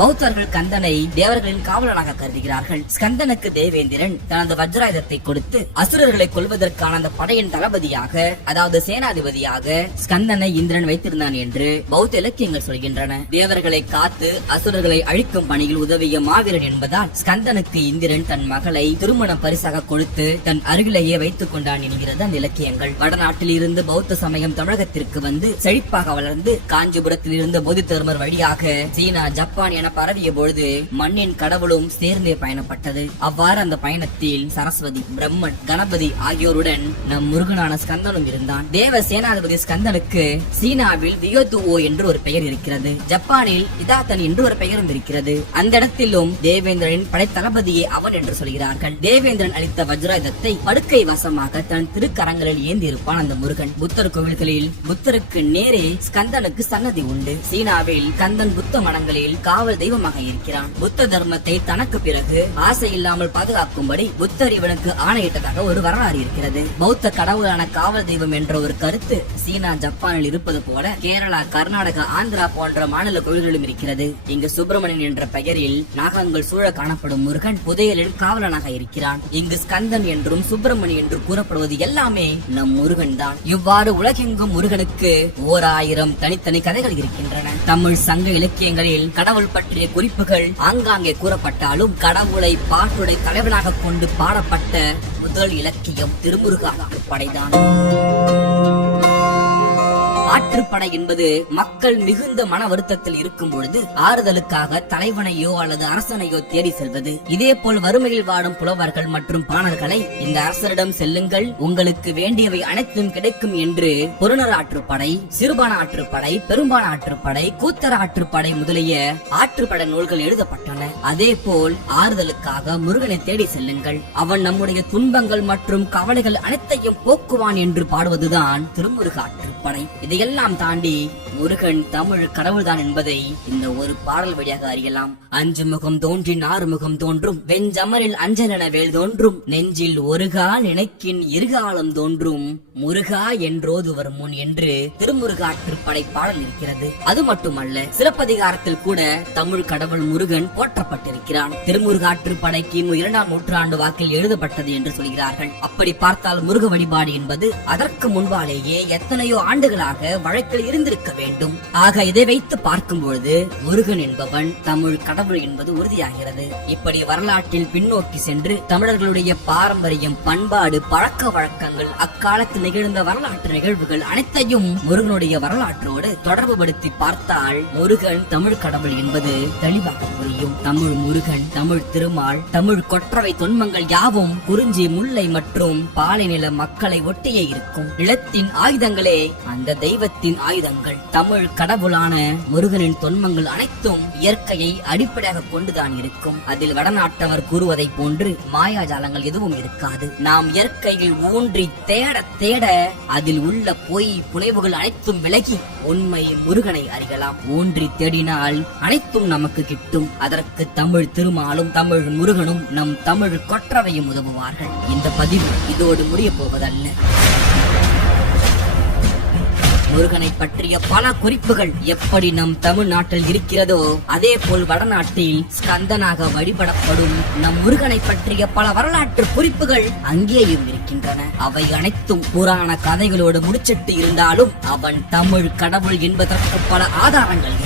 பௌத்தர்கள் கந்தனை தேவர்களின் காவலனாக கருதுகிறார்கள். ஸ்கந்தனுக்கு தேவேந்திரன் தனது வஜ்ராயுதத்தை கொடுத்து அசுரர்களை கொல்வதற்கான அந்த படையின் தளபதியாக, அதாவது சேனாதிபதியாக ஸ்கந்தனை இந்திரன் வைத்திருந்தான் என்று பௌத்த இலக்கியங்கள் சொல்கின்றன. தேவர்களை காத்து அசுரர்களை அழிக்கும் பணியில் உதவிய மாவீரன் என்பதால் ஸ்கந்தனுக்கு இந்திரன் தன் மகளை திருமண பரிசாக கொடுத்து தன் அருகிலேயே வைத்துக் கொண்டான் என்கிறது அந்த இலக்கியங்கள். வடநாட்டில் இருந்து பௌத்த சமயம் தமிழகத்திற்கு வந்து செழிப்பாக வளர்ந்து காஞ்சிபுரத்தில் இருந்த போதி தர்மர் வழியாக சீனா, ஜப்பான் என பரவிய பொழுது மண்ணின் கடவுளும் சேர்ந்தே பயணப்பட்டது. அவ்வாறு அந்த பயணத்தில் சரஸ்வதி, பிரம்மன், கணபதி ஆகியோருடன் நம் முருகனான ஸ்கந்தனும் இருந்தான். தேவ சேனாதிபதி ஸ்கந்தனுக்கு சீனாவில் வியோதுஓ என்று ஒரு பெயர் இருக்கிறது. ஜப்பானில் இதாத்தன் என்று ஒரு பெயரும் இருக்கிறது. அந்த இடத்திலும் தேவேந்திரனின் படை தளபதியே அவன் என்று சொல்கிறார்கள். தேவேந்திரன் அளித்த வஜ்ராயுதத்தை படுக்கை வசமாக தன் திருக்கரங்களில் ஏந்தி இருப்பான் அந்த முருகன். புத்தர் கோவில்களில் புத்தருக்கு நேரே ஸ்கந்தனுக்கு சன்னதி உண்டு. சீனாவில் கந்தன் புத்த மடங்களில் காவல் தெய்வமாக இருக்கிறான். புத்த தர்மத்தை தனக்கு பிறகு ஆசை இல்லாமல் பாதுகாக்கும்படி புத்தர் இவனுக்கு ஆணையிட்டதாக ஒரு வரலாறு இருக்கிறது. பௌத்த கடவுளான காவல் தெய்வம் என்ற ஒரு கருத்து சீனா, ஜப்பானில் இருப்பது போல கேரளா, கர்நாடகா, ஆந்திரா போன்ற மாநில கோவில்களிலும் இருக்கிறது. இங்கு சுப்பிரமணியன் என்ற பெயரில் நாகங்கள் சூழ காணப்படும் முருகன் புதையலின் காவலனாக இருக்கிறான். இங்கு ஸ்கந்தன் என்றும் சுப்பிரமணியன் என்று கூறப்படுவது எல்லாமே நம் முருகன் தான். இவ்வாறு உலகெங்கும் முருகனுக்கு 1000 தனித்தனி கதைகள் இருக்கின்றன. தமிழ் சங்க இலக்கியங்களில் கடவுள் பற்றிய குறிப்புகள் ஆங்காங்கே கூறப்பட்டாலும் கடவுளை பாட்டுடைய தலைவனாக கொண்டு பாடப்பட்ட முதல் இலக்கியம் திருமுருக படைதான். ஆற்றுப்படை என்பது மக்கள் மிகுந்த மன வருத்தத்தில் இருக்கும் பொழுது ஆறுதலுக்காக தலைவனையோ அல்லது அரசனையோ தேடி செல்வது. இதே போல் வறுமையில் வாடும் புலவர்கள் மற்றும் பாணர்களை இந்த அரசரிடம் செல்லுங்கள், உங்களுக்கு வேண்டியவை அனைத்தும் கிடைக்கும் என்று புறநர் ஆற்றுப்படை, சிறுபான ஆற்றுப்படை, பெரும்பான ஆற்றுப்படை, கூத்தர ஆற்றுப்படை முதலிய ஆற்றுப்படை நூல்கள் எழுதப்பட்டன. அதே போல் ஆறுதலுக்காக முருகனை தேடி செல்லுங்கள், அவன் நம்முடைய துன்பங்கள் மற்றும் கவலைகள் அனைத்தையும் போக்குவான் என்று பாடுவதுதான் திருமுருக ஆற்றுப்படை. இதையெல்லாம் தாண்டி முருகன் தமிழ் கடவுள்தான் என்பதை இந்த ஒரு பாடல் வழியாக அறியலாம். 5 முகம் தோன்றின் 6 முகம் தோன்றும், வெஞ்சமரில் அஞ்சலென வேல் தோன்றும், நெஞ்சில் ஒருகா நினைக்கின் இருகாலம் தோன்றும், முருகா என்றோதுவர் முன் என்று திருமுருக ஆற்றுப்படை பாடல் இருக்கிறது. அது மட்டுமல்ல, சிலப்பதிகாரத்தில் கூட தமிழ் கடவுள் முருகன் போற்றப்பட்டிருக்கிறான். திருமுருக ஆற்றுப்படை கிமு 2ஆம் நூற்றாண்டு வாக்கில் எழுதப்பட்டது என்று சொல்கிறார்கள். அப்படி பார்த்தால் முருக வழிபாடு என்பது அதற்கு முன்பாலேயே எத்தனையோ ஆண்டுகளாக வழக்கில் இருந்திருக்க வேண்டும். ஆக இதை வைத்து பார்க்கும் பொழுது முருகன் என்பவன் தமிழ் கடவுள் என்பது உறுதியாகிறது. இப்படி வரலாற்றில் பின்னோக்கி சென்று தமிழர்களுடைய பாரம்பரியம், பண்பாடு, பழக்க வழக்கங்கள், அக்காலத்தில் நிகழ்ந்த வரலாற்று நிகழ்வுகள் அனைத்தையும் முருகனுடைய வரலாற்றோடு தொடர்பு படுத்தி பார்த்தால் முருகன் தமிழ் கடவுள் என்பது தெளிவாக புரியும். தமிழ் முருகன், தமிழ் திருமால், தமிழ் கொற்றவை தொன்மங்கள் யாவும் குறிஞ்சி, முல்லை மற்றும் பாலைநில மக்களை ஒட்டியே இருக்கும். நிலத்தின் ஆயுதங்களே அந்த தெய்வத்தின் ஆயுதங்கள். தமிழ் கடவுளான முருகனின் தொன்மங்கள் அனைத்தும் இயற்கையை அடிப்படையாக கொண்டுதான் இருக்கும். அதில் வடநாட்டவர் கூறுவதை போன்று மாயாஜாலங்கள் எதுவும் இருக்காது. நாம் இயற்கையில் ஊன்றி தேட தேட அதில் உள்ள பொய் புனைவுகள் அனைத்தும் விலகி உண்மை முருகனை அறியலாம். ஊன்றி தேடினால் அனைத்தும் நமக்கு கிட்டும். அதற்கு தமிழ் திருமாலும் தமிழ் முருகனும் நம் தமிழ் கொற்றவையும் உதவுவார்கள். இந்த பதிவு இதோடு முடிய போவதல்ல. முருகனை பற்றிய பல குறிப்புகள் எப்படி நம் தமிழ்நாட்டில் இருக்கிறதோ அதே போல் வடநாட்டில் ஸ்கந்தனாக வழிபடப்படும் நம் முருகனை பற்றிய பல வரலாற்று குறிப்புகள் அங்கேயும் இருக்கின்றன. அவை அனைத்தும் புராண கதைகளோடு முடிச்சிட்டு இருந்தாலும் அவன் தமிழ் கடவுள் என்பதற்கு பல ஆதாரங்கள்